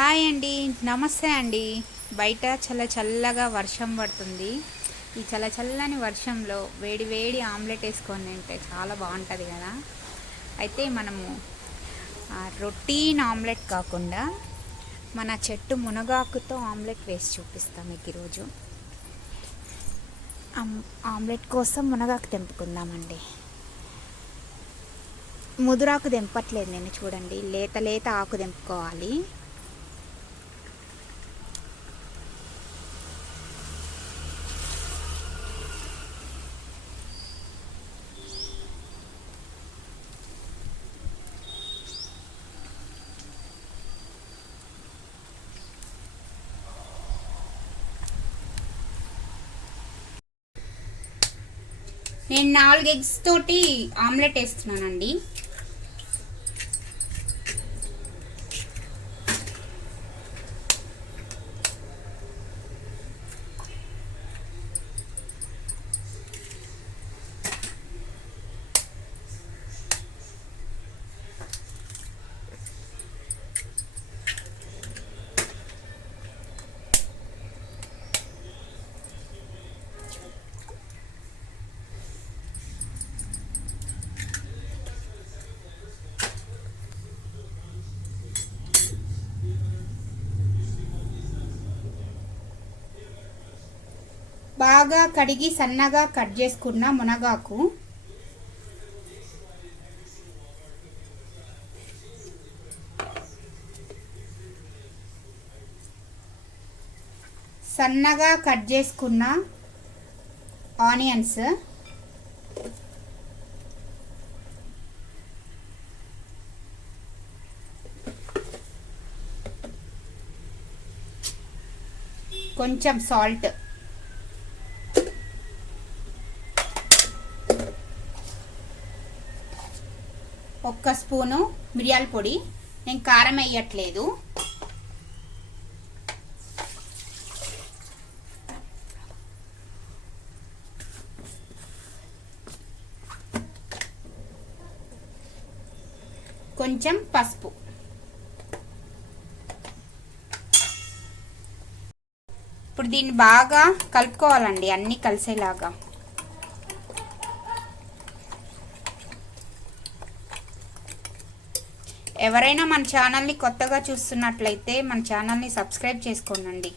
Hi అండి, నమస్తే అండి. బయట చల్లగా వర్షం పడుతుంది. ఈ చల్లని వర్షంలో వేడి వేడి ఆమ్లెట్ వేసుకొని తింటే చాలా బాగుంటుంది కదా. అయితే మనము రొటీన్ ఆమ్లెట్ కాకుండా మన చెట్టు మునగాకుతో ఆమ్లెట్ వేసి చూపిస్తాం మీకు ఈరోజు. ఆమ్లెట్ కోసం మునగాకు తెంపుకుందామండి. ముదురాకు తెంపట్లేదు నేను, చూడండి, లేత ఆకు తెంపుకోవాలి. నేను 4 ఎగ్స్ తోటి ఆమ్లెట్ వేస్తున్నానండి. బాగా కడిగి సన్నగా కట్ చేసుకున్న మునగాకు, సన్నగా కట్ చేసుకున్న ఆనియన్స్, కొంచెం సాల్ట్, ఒక్క స్పూను మిరియాల పొడి. నేను కారం వేయట్లేదు. కొంచెం పసుపు. ఇప్పుడు దీన్ని బాగా కలుపుకోవాలండి, అన్నీ కలిసేలాగా. ఎవరైనా మన ఛానల్ని కొత్తగా చూస్తున్నట్లయితే మన ఛానల్ని సబ్స్క్రైబ్ చేసుకోండి.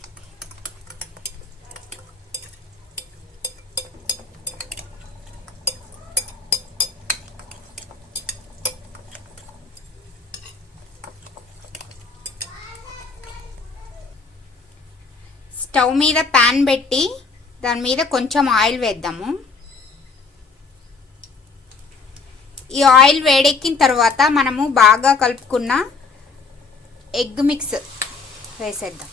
స్టవ్ మీద ప్యాన్ పెట్టి దాని మీద కొంచెం ఆయిల్ వేద్దాము. ఈ ఆయిల్ వేడెక్కిన తర్వాత మనము బాగా కలుపుకున్న ఎగ్ మిక్స్ వేసేద్దాం.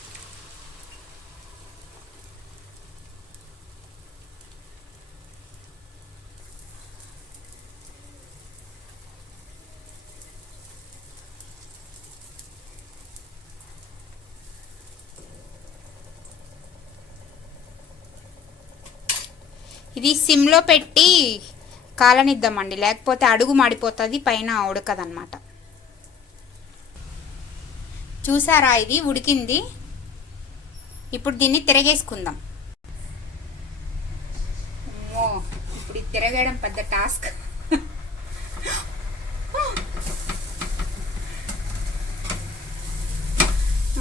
ఇది సిమ్లో పెట్టి కాలనిద్దామండి, లేకపోతే అడుగు మాడిపోతుంది, పైన ఉడకదన్నమాట. చూసారా, ఇది ఉడికింది. ఇప్పుడు దీన్ని తిరగేసుకుందాం. ఇప్పుడు ఇది తిరగడం పెద్ద టాస్క్.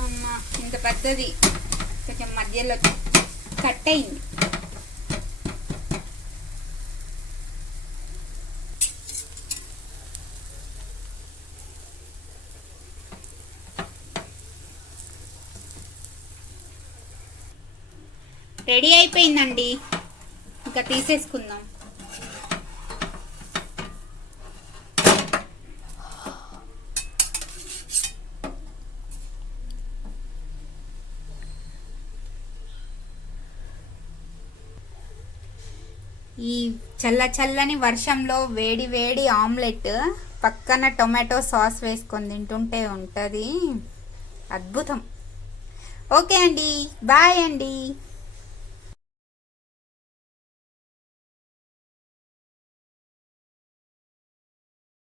అమ్మా, ఇంత పెద్దది కొంచెం మధ్యలో కట్ అయింది. రెడీ అయిపోయిందండి, ఇంకా తీసేసుకుందాం. ఈ చల్లని వర్షంలో వేడి వేడి ఆమ్లెట్ పక్కన టొమాటో సాస్ వేసుకొని తింటుంటే ఉంటుంది అద్భుతం. ఓకే అండి, బాయ్ అండి.